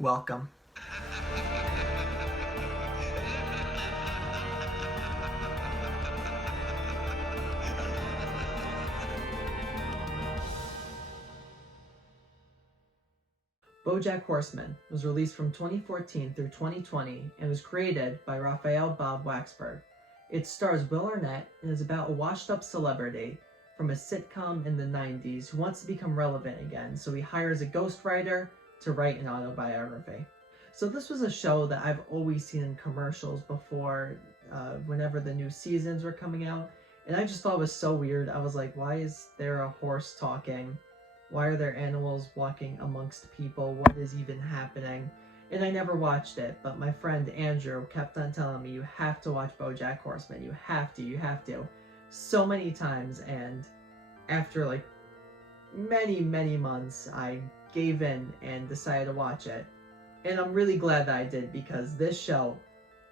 Welcome. Bojack Horseman was released from 2014 through 2020 and was created by Raphael Bob-Waksberg. It stars Will Arnett and is about a washed-up celebrity from a sitcom in the 90s who wants to become relevant again, so he hires a ghostwriter to write an autobiography. So this was a show that I've always seen in commercials before, whenever the new seasons were coming out, and I just thought it was so weird. I was like, why is there a horse talking? Why are there animals walking amongst people? What is even happening? And I never watched it, but my friend Andrew kept on telling me, you have to watch Bojack Horseman. You have to. So many times, and after like many months, I gave in and decided to watch it. And I'm really glad that I did, because this show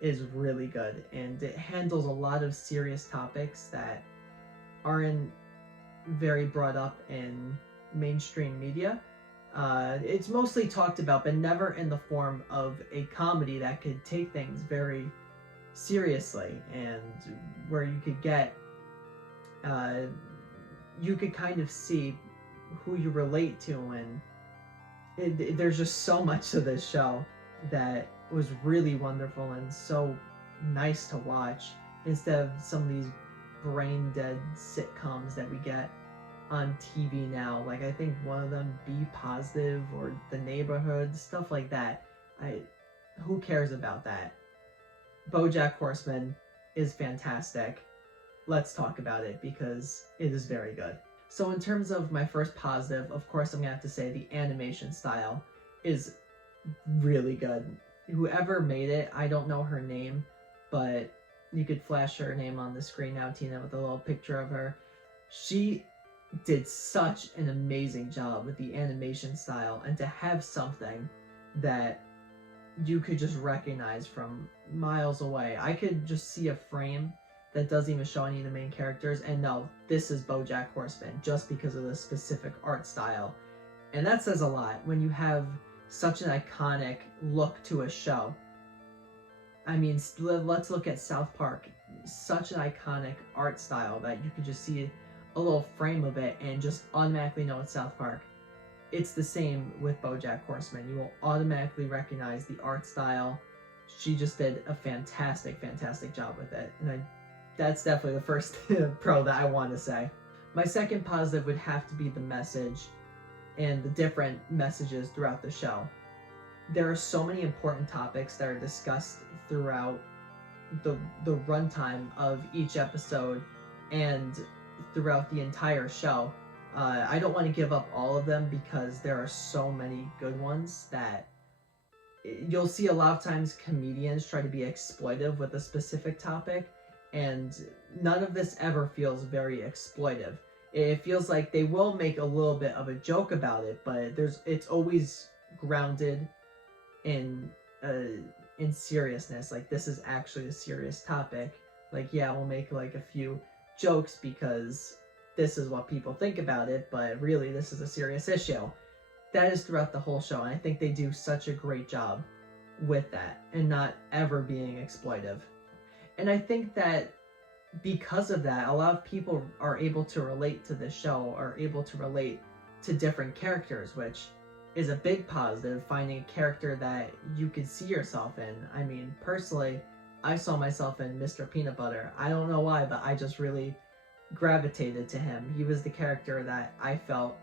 is really good, and it handles a lot of serious topics that aren't very brought up in mainstream media. It's mostly talked about, but never in the form of a comedy that could take things very seriously, and where you could get, you could kind of see who you relate to, and there's just so much to this show that was really wonderful and so nice to watch, instead of some of these brain dead sitcoms that we get on TV now. Like, I think one of them, Be Positive or The Neighborhood, stuff like that. Who cares about that? Bojack Horseman is fantastic. Let's talk about it, because it is very good. So in terms of my first positive, of course I'm gonna have to say the animation style is really good. Whoever made it, I don't know her name, but you could flash her name on the screen now, Tina, with a little picture of her. She did such an amazing job with the animation style, and to have something that you could just recognize from miles away. I could just see a frame that doesn't even show any of the main characters and know this is Bojack Horseman, just because of the specific art style. And that says a lot when you have such an iconic look to a show. I mean, let's look at South Park. Such an iconic art style that you could just see a little frame of it and just automatically know it's South Park. It's the same with Bojack Horseman. You will automatically recognize the art style. She just did a fantastic job with it. And that's definitely the first pro that I want to say. My second positive would have to be the message and the different messages throughout the show. There are so many important topics that are discussed throughout the runtime of each episode and throughout the entire show. I don't want to give up all of them, because there are so many good ones that you'll see a lot of times comedians try to be exploitive with a specific topic, and none of this ever feels very exploitive. It feels like they will make a little bit of a joke about it, but it's always grounded in seriousness. Like, this is actually a serious topic. Like, yeah, we'll make like a few jokes because this is what people think about it, but really this is a serious issue. That is throughout the whole show, and I think they do such a great job with that and not ever being exploitive. And I think that because of that, a lot of people are able to relate to this show, are able to relate to different characters, which is a big positive, finding a character that you could see yourself in. I mean, personally, I saw myself in Mr. Peanut Butter. I don't know why, but I just really gravitated to him. He was the character that I felt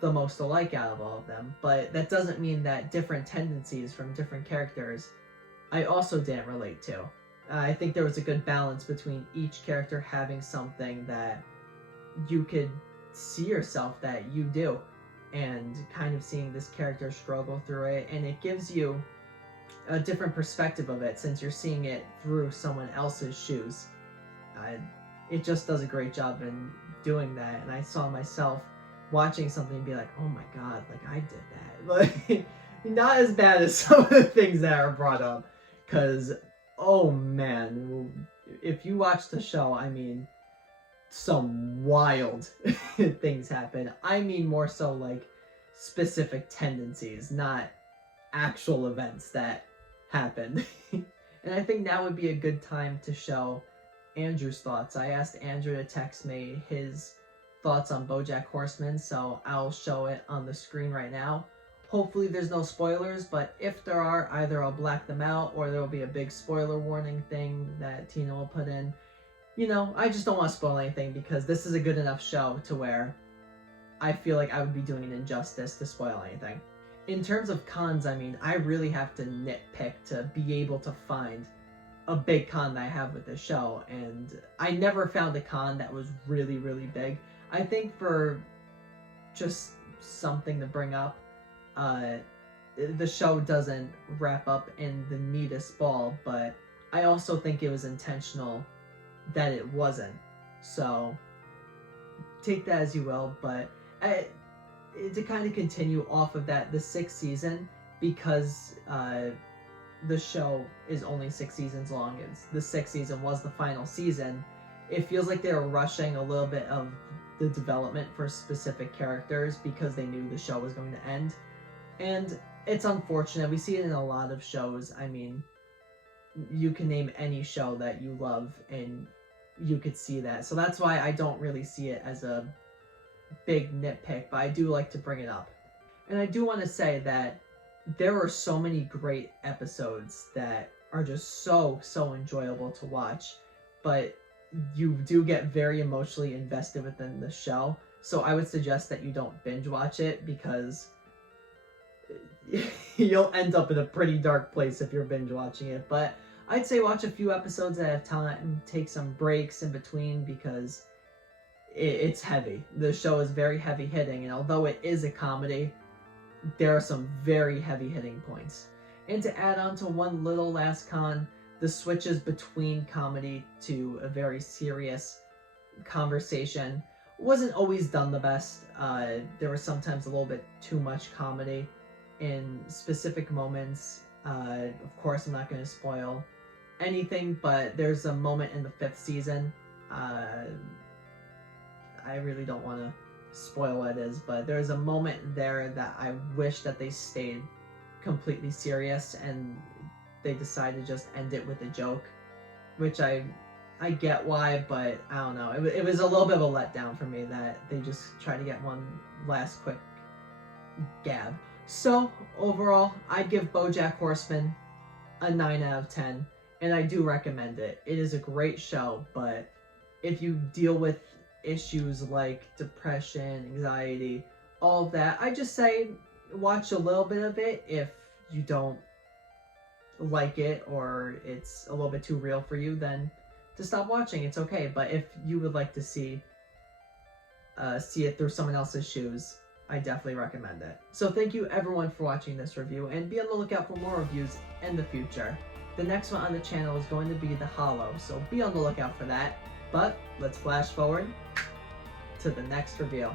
the most alike out of all of them. But that doesn't mean that different tendencies from different characters I also didn't relate to. I think there was a good balance between each character having something that you could see yourself that you do, and kind of seeing this character struggle through it, and it gives you a different perspective of it since you're seeing it through someone else's shoes. It just does a great job in doing that, and I saw myself watching something and be like, oh my god, like I did that. Like, not as bad as some of the things that are brought up, because oh man, if you watch the show, I mean, some wild things happen. I mean, more so like specific tendencies, not actual events that happened. And I think now would be a good time to show Andrew's thoughts. I asked Andrew to text me his thoughts on Bojack Horseman, so I'll show it on the screen right now. Hopefully there's no spoilers, but if there are, either I'll black them out or there will be a big spoiler warning thing that Tina will put in. You know, I just don't want to spoil anything because this is a good enough show to where I feel like I would be doing an injustice to spoil anything. In terms of cons, I mean, I really have to nitpick to be able to find a big con that I have with this show, and I never found a con that was really, really big. I think for just something to bring up, the show doesn't wrap up in the neatest ball, but I also think it was intentional that it wasn't. So take that as you will, but to kind of continue off of that, the 6th season, because the show is only 6 seasons long, and the 6th season was the final season, it feels like they were rushing a little bit of the development for specific characters because they knew the show was going to end. And it's unfortunate. We see it in a lot of shows. I mean, you can name any show that you love and you could see that. So that's why I don't really see it as a big nitpick, but I do like to bring it up. And I do want to say that there are so many great episodes that are just so enjoyable to watch, but you do get very emotionally invested within the show. So I would suggest that you don't binge watch it because you'll end up in a pretty dark place if you're binge watching it. But I'd say watch a few episodes at a time, take some breaks in between because it's heavy. The show is very heavy hitting, and although it is a comedy, there are some very heavy hitting points. And to add on to one little last con, the switches between comedy to a very serious conversation wasn't always done the best. There was sometimes a little bit too much comedy in specific moments. Of course, I'm not going to spoil anything, but there's a moment in the 5th season. I really don't want to spoil what it is, but there's a moment there that I wish that they stayed completely serious and they decided to just end it with a joke, which I get why, but I don't know. It was a little bit of a letdown for me that they just tried to get one last quick gab. So overall, I'd give Bojack Horseman a 9 out of 10, and I do recommend it. It is a great show, but if you deal with issues like depression, anxiety, all of that, I just say watch a little bit of it. If you don't like it or it's a little bit too real for you, then to stop watching, it's okay. But if you would like to see it through someone else's shoes, I definitely recommend it. So thank you everyone for watching this review, and be on the lookout for more reviews in the future. The next one on the channel is going to be The Hollow, so be on the lookout for that. But let's flash forward to the next review.